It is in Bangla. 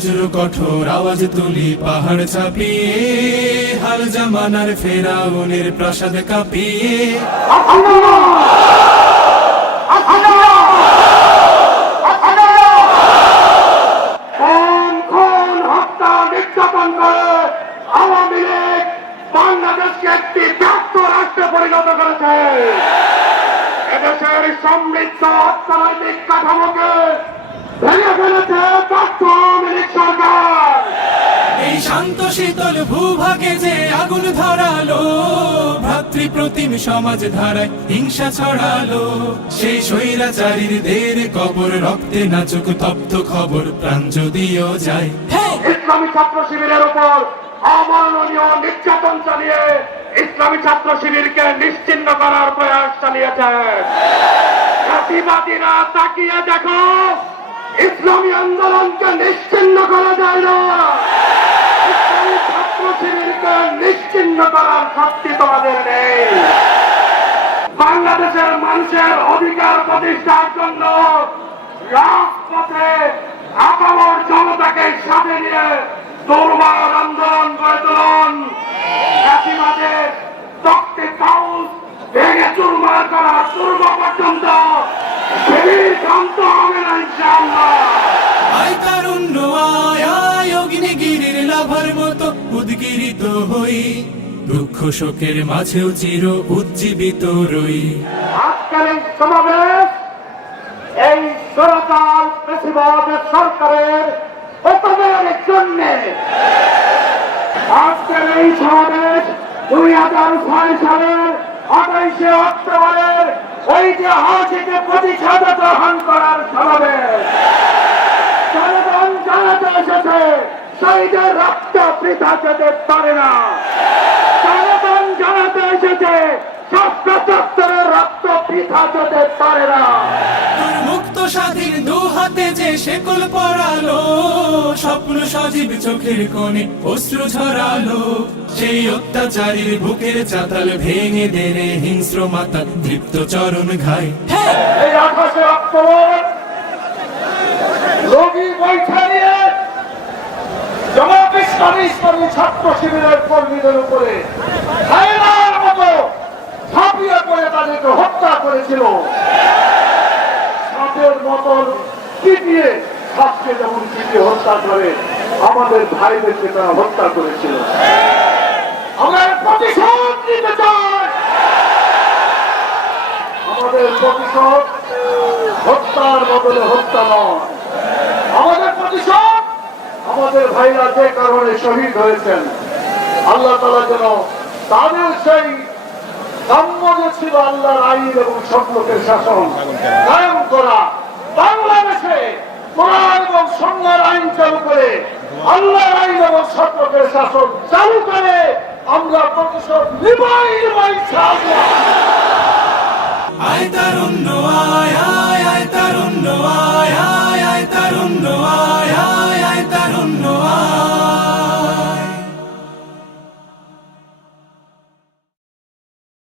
বজ্র কঠোর আওয়াজ তুলি পাহাড় ছাপিয়ে, হাল জামানার ফেরাউনের প্রাসাদ কাঁপিয়ে। আওয়ামী লীগ বাংলাদেশকে একটি ব্যর্থ রাষ্ট্রে পরিণত করেছে। এদেশের সমৃদ্ধ অর্থনৈতিক কাঠামোকে ভেঙে ফেলেছে ব্যর্থ আওয়ামী লীগ সরকার। এই শান্ত শীতল ভূভাগে যে আগুন ধরালো, ভ্রাতৃপ্রতিম সমাজ ধারায় হিংসা ছড়ালো, সেই স্বৈরাচারীর দের কবর রক্তে নাচুক তপ্ত খবর, প্রাণ যদিও যায়। ইসলামী ছাত্র শিবিরের উপর অমাননীয় নির্যাতন চালিয়ে ইসলামী ছাত্র শিবিরকে নিশ্চিহ্ন করার প্রয়াস চালিয়েছেন। জাতিবাদীরা তাকিয়ে দেখো, ইসলামী আন্দোলনকে নিশ্চিহ্ন করা যায় না। ইসলামী ছাত্র শিবিরকে নিশ্চিহ্ন করার শক্তি তোমাদের নেই। বাংলাদেশের মানুষের অধিকার প্রতিষ্ঠার জন্য রাজপথে আপামর জনতাকে সাথে নিয়ে দুর্বার আন্দোলন করে তুলুন। জাতিবাদের তক্তে পাউস ভেঙে চুরমার করার পূর্ব পর্যন্ত শিবির ক্ষান্ত হবে না ইনশাআল্লাহ। আয় তারুণ্য আয় আয় অগ্নিগিরির লাভার মতো উদ্গিরিত হই, দুঃখ শোকের মাঝেও চির উজ্জীবিত রই। আজকের এই সমাবেশ এই সরকার বেশিরভাগের সরকারের পতনের জন্য। আজকের এই সমাবেশ 2006 সালের 28 অক্টোবরের ঐতিহাসিক প্রতিশোধ গ্রহণ করার সমাবেশ। জনগণ জানাতে এসেছে শহীদের রক্ত বৃথা যেতে পারে না। জনগণ জানাতে এসেছে শস্ত্র চত্বরের রক্ত বৃথা যেতে পারে না। মুক্ত স্বাধীন দু হাতে যে শেকল পরালো, স্বপ্ন সজীব চোখের কোণে অশ্রু ঝরালো, সেই অত্যাচারীর বুকের চাতাল ভেঙে দেনে হিংস্র মাতা তৃপ্ত চরণ ঘাই। এই 28 অক্টোবর রোগী বৈঠা নিয়ে জামাত ইসলামী ছাত্র শিবিরের কর্মীদের উপরে হায়নার মতো ঝাঁপিয়ে পড়ে তাদেরকে হত্যা করেছিল। সাপের মতন পিটিয়ে সাপকে যেমন পিটিয়ে হত্যা করে আমাদের ভাইদেরকে তারা হত্যা করেছিল। আমরা প্রতিশোধ নিতে চাই। আমাদের প্রতিশোধ হত্যার বদলে হত্যা নয়। আমাদের প্রতিশোধ আমাদের ভাইরা যে কারণে শহীদ হয়েছেন, আল্লাহ তাআলা যেন তাদের সেই কাম্য যে ছিল আল্লাহর আইন এবং সত্যের শাসন কায়েম করা, বাংলাদেশে কোরআন এবং সুন্নাহর আইন চালু করে আল্লাহর আইন এবং সত্যের শাসন চালু করে আমরা প্রতিশোধ নিবই ইনশাআল্লাহ। আয় তারুণ্য আয়